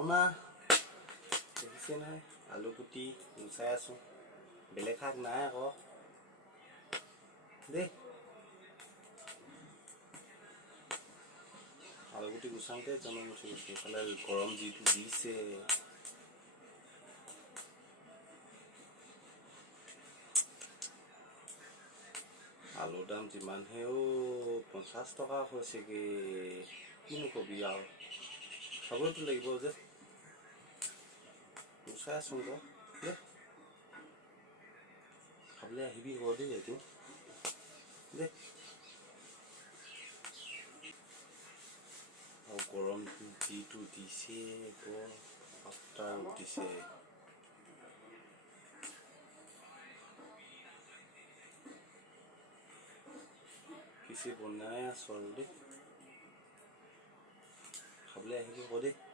ভাওনা দেখিছে নহয় আলু গুটি গুচাই আছো বেলেগ শাক নাই আকৌ দেই আলু গুটি গুচাওঁতে জনম উঠি গৈছে ইফালে গৰম যিটো দিছে আলুৰ দাম যিমানহেও 50 টকা হৈছেগে কিনো কবি আৰু খাবইতো লাগিব যে গুচাই আছো আকৌ দেই খাবলৈ আহিবি হ'ব দেই এদিন দেই আৰু গৰম যিটো দিছে বৰ আফটাৰ দিছে কিছু বনাই আছো আৰু দেই খাবলৈ আহিবি হ'ব দেই